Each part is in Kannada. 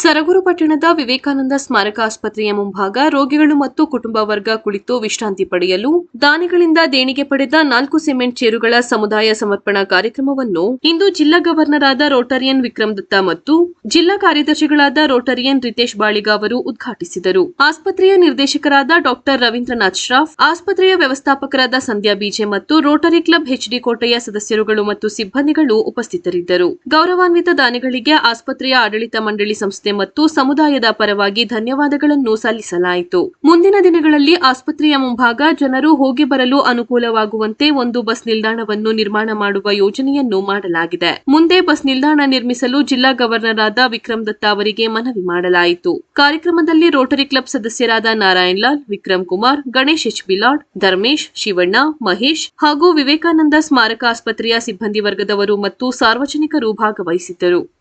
ಸರಗೂರು ಪಟ್ಟಣದ ವಿವೇಕಾನಂದ ಸ್ಮಾರಕ ಆಸ್ಪತ್ರೆಯ ಮುಂಭಾಗ ರೋಗಿಗಳು ಮತ್ತು ಕುಟುಂಬ ವರ್ಗ ಕುಳಿತು ವಿಶ್ರಾಂತಿ ಪಡೆಯಲು ದಾನಿಗಳಿಂದ ದೇಣಿಗೆ ಪಡೆದ ನಾಲ್ಕು ಸಿಮೆಂಟ್ ಚೇರುಗಳ ಸಮುದಾಯ ಸಮರ್ಪಣಾ ಕಾರ್ಯಕ್ರಮವನ್ನು ಇಂದು ಜಿಲ್ಲಾ ಗವರ್ನರ್ ಆದ ರೋಟರಿಯನ್ ವಿಕ್ರಮ್ ದತ್ತ ಮತ್ತು ಜಿಲ್ಲಾ ಕಾರ್ಯದರ್ಶಿಗಳಾದ ರೋಟರಿಯನ್ ರಿತೇಶ್ ಬಾಳಿಗ ಅವರು ಉದ್ಘಾಟಿಸಿದರು. ಆಸ್ಪತ್ರೆಯ ನಿರ್ದೇಶಕರಾದ ಡಾಕ್ಟರ್ ರವೀಂದ್ರನಾಥ್ ಶ್ರಾಫ್, ಆಸ್ಪತ್ರೆಯ ವ್ಯವಸ್ಥಾಪಕರಾದ ಸಂಧ್ಯಾ ಬಿಜೆ ಮತ್ತು ರೋಟರಿ ಕ್ಲಬ್ ಎಚ್ಡಿ ಕೋಟೆಯ ಸದಸ್ಯರುಗಳು ಮತ್ತು ಸಿಬ್ಬಂದಿಗಳು ಉಪಸ್ಥಿತರಿದ್ದರು. ಗೌರವಾನ್ವಿತ ದಾನಿಗಳಿಗೆ ಆಸ್ಪತ್ರೆಯ ಆಡಳಿತ ಮಂಡಳಿ ಸಂಸ್ಥೆ ಮತ್ತು ಸಮುದಾಯದ ಪರವಾಗಿ ಧನ್ಯವಾದಗಳನ್ನು ಸಲ್ಲಿಸಲಾಯಿತು. ಮುಂದಿನ ದಿನಗಳಲ್ಲಿ ಆಸ್ಪತ್ರೆಯ ಮುಂಭಾಗ ಜನರು ಹೋಗಿ ಬರಲು ಅನುಕೂಲವಾಗುವಂತೆ ಒಂದು ಬಸ್ ನಿಲ್ದಾಣವನ್ನು ನಿರ್ಮಾಣ ಮಾಡುವ ಯೋಜನೆಯನ್ನು ಮಾಡಲಾಗಿದೆ. ಮುಂದೆ ಬಸ್ ನಿಲ್ದಾಣ ನಿರ್ಮಿಸಲು ಜಿಲ್ಲಾ ಗವರ್ನರ್ ಆದ ವಿಕ್ರಮ್ ದತ್ತ ಅವರಿಗೆ ಮನವಿ ಮಾಡಲಾಯಿತು. ಕಾರ್ಯಕ್ರಮದಲ್ಲಿ ರೋಟರಿ ಕ್ಲಬ್ ಸದಸ್ಯರಾದ ನಾರಾಯಣ್ ಲಾಲ್, ವಿಕ್ರಮ್ ಕುಮಾರ್, ಗಣೇಶ್ ಎಚ್ ಬಿಲಾಡ್ ಧರ್ಮೇಶ್, ಶಿವಣ್ಣ, ಮಹೇಶ್ ಹಾಗೂ ವಿವೇಕಾನಂದ ಸ್ಮಾರಕ ಆಸ್ಪತ್ರೆಯ ಸಿಬ್ಬಂದಿ ವರ್ಗದವರು ಮತ್ತು ಸಾರ್ವಜನಿಕರು ಭಾಗವಹಿಸಿದ್ದರು.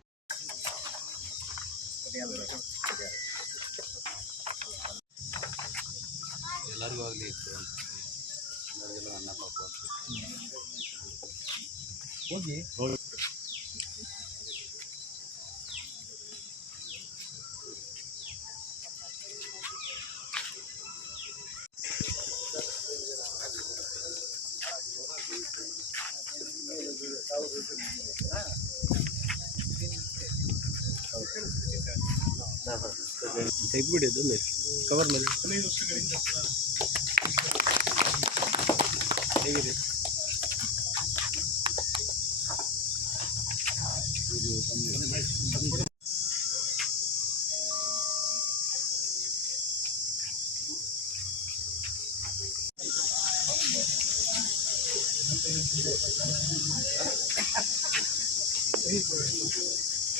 ಎಲ್ಲರಿಗೂ ಆಗಲಿ ಇತ್ತು ಅಂತ ಎಲ್ಲರಿಗೆಲ್ಲ ಅನ್ನ ಪಾಪ ಅಂತ ಹೋಗಿ ತೆಗ್ದುಬಿಡಿ ಅದನ್ನು ಕವರ್ ಮೇಲೆ ಹೇಗಿದೆ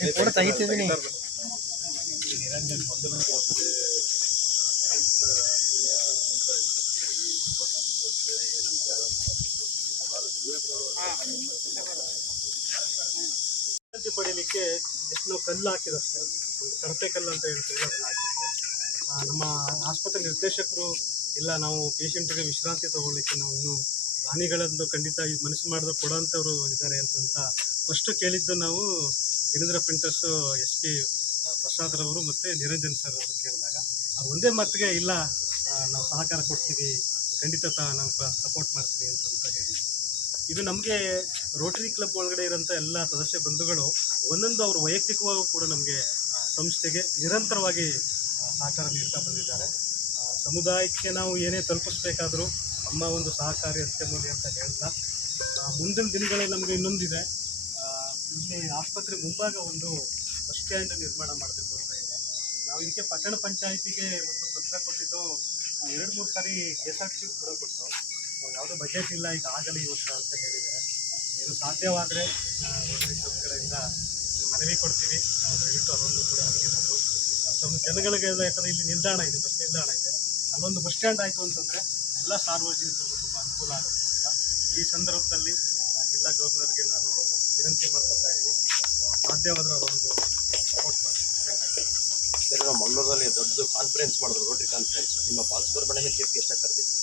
ಫೋಟೋ ತೆಗಿತಿದ್ದೀನಿ ಪಡೀಲಿಕ್ಕೆ ಎಷ್ಟು ನಾವು ಕಲ್ಲು ಹಾಕಿರೋ ಕರ್ತೆ ಕಲ್ಲು ಅಂತ ಹೇಳ್ತೀವಿ ಅದನ್ನ ಹಾಕಿದ್ದೆ ನಮ್ಮ ಆಸ್ಪತ್ರೆ ನಿರ್ದೇಶಕರು ಇಲ್ಲ, ನಾವು ಪೇಷಂಟ್ಗೆ ವಿಶ್ರಾಂತಿ ತಗೊಳ್ಳಿಕ್ಕೆ ನಾವು ಇನ್ನೂ ದಾನಿಗಳದ್ದು ಖಂಡಿತ ಮನಸ್ಸು ಮಾಡಿದ್ರೆ ಕೊಡೋಂಥವ್ರು ಇದ್ದಾರೆ ಅಂತಂತ ಫಸ್ಟು ಕೇಳಿದ್ದು ನಾವು ಗಿರಿಂದ್ರ ಪ್ರಿಂಟರ್ಸು ಎಸ್ ಪಿ ಪ್ರಸಾದ್ರವರು ಮತ್ತು ನಿರಂಜನ್ ಸರ್ ಅವರು ಕೇಳಿದಾಗ ಒಂದೇ ಮಾತಿಗೆ, ಇಲ್ಲ ನಾವು ಸಹಕಾರ ಕೊಡ್ತೀವಿ, ಖಂಡಿತ ನಾನು ಸಪೋರ್ಟ್ ಮಾಡ್ತೀನಿ ಅಂತ ಅಂತ ಹೇಳಿದ್ರು ಇದು ನಮಗೆ ರೋಟರಿ ಕ್ಲಬ್ ಒಳಗಡೆ ಇರೋಂಥ ಎಲ್ಲ ಸದಸ್ಯ ಬಂಧುಗಳು ಒಂದೊಂದು ಅವ್ರ ವೈಯಕ್ತಿಕವಾಗೂ ಕೂಡ ನಮಗೆ ಸಂಸ್ಥೆಗೆ ನಿರಂತರವಾಗಿ ಸಹಕಾರ ನೀಡ್ತಾ ಬಂದಿದ್ದಾರೆ. ಸಮುದಾಯಕ್ಕೆ ನಾವು ಏನೇ ತಲುಪಿಸ್ಬೇಕಾದರೂ ನಮ್ಮ ಒಂದು ಸಹಕಾರಿ ಅತ್ಯಮೂಲ್ಯ ಅಂತ ಹೇಳ್ತಾ ಮುಂದಿನ ದಿನಗಳಲ್ಲಿ ನಮಗೆ ಇನ್ನೊಂದಿದೆ. ಇಲ್ಲಿ ಆಸ್ಪತ್ರೆ ಮುಂಭಾಗ ಒಂದು ಬಸ್ ಸ್ಟ್ಯಾಂಡ್ ನಿರ್ಮಾಣ ಮಾಡಬೇಕು ಅಂತ ಇದೆ. ನಾವು ಇದಕ್ಕೆ ಪಟ್ಟಣ ಪಂಚಾಯಿತಿಗೆ ಒಂದು ಪತ್ರ ಕೊಟ್ಟಿದ್ದು ಎರಡು ಮೂರು ಸಾರಿ ಕೆ ಎಸ್ ಆರ್ ಟಿ ಕೂಡ ಕೊಟ್ಟು ಯಾವುದೋ ಬಜೆಟ್ ಇಲ್ಲ, ಈಗ ಆಗಲಿ ಇವತ್ತು ಅಂತ ಹೇಳಿದ್ದಾರೆ. ಏನು ಸಾಧ್ಯವಾದರೆ ಕಡೆಯಿಂದ ಮನವಿ ಕೊಡ್ತೀವಿ. ದಯವಿಟ್ಟು ಅದೊಂದು ಕೂಡ ಏನಾದರೂ ಸಮ ಜನಗಳಿಗೆಲ್ಲ ಯಾಕಂದರೆ ಇಲ್ಲಿ ನಿಲ್ದಾಣ ಇದೆ, ಬಸ್ ನಿಲ್ದಾಣ ಇದೆ. ಅಲ್ಲೊಂದು ಬಸ್ ಸ್ಟ್ಯಾಂಡ್ ಆಯಿತು ಅಂತಂದರೆ ಎಲ್ಲ ಸಾರ್ವಜನಿಕರಿಗೂ ತುಂಬ ಅನುಕೂಲ ಆಗುತ್ತೆ ಅಂತ ಈ ಸಂದರ್ಭದಲ್ಲಿ ಜಿಲ್ಲಾ ಗವರ್ನರ್ಗೆ ನಾನು ವಿನಂತಿ ಮಾಡ್ಕೊತಾ ಇದ್ದೀನಿ. ಸಾಧ್ಯವಾದರೆ ಅದೊಂದು ಸಪೋರ್ಟ್ ಮಾಡಿ. ಸರಿ ನಾವು ಮಂಗಳೂರಲ್ಲಿ ದೊಡ್ಡ ಕಾನ್ಫರೆನ್ಸ್ ಮಾಡಿದ್ರು ರೋಟ್ರಿ ಕಾನ್ಫರೆನ್ಸ್ ನಿಮ್ಮ ಬಾಲ್ ಸುಬ್ರಹ್ಮಣ್ಯನ ಚೀಫ್ ಗೆಸ್ಟ್ ಆಗಿ ಕರೆದಿದ್ರು?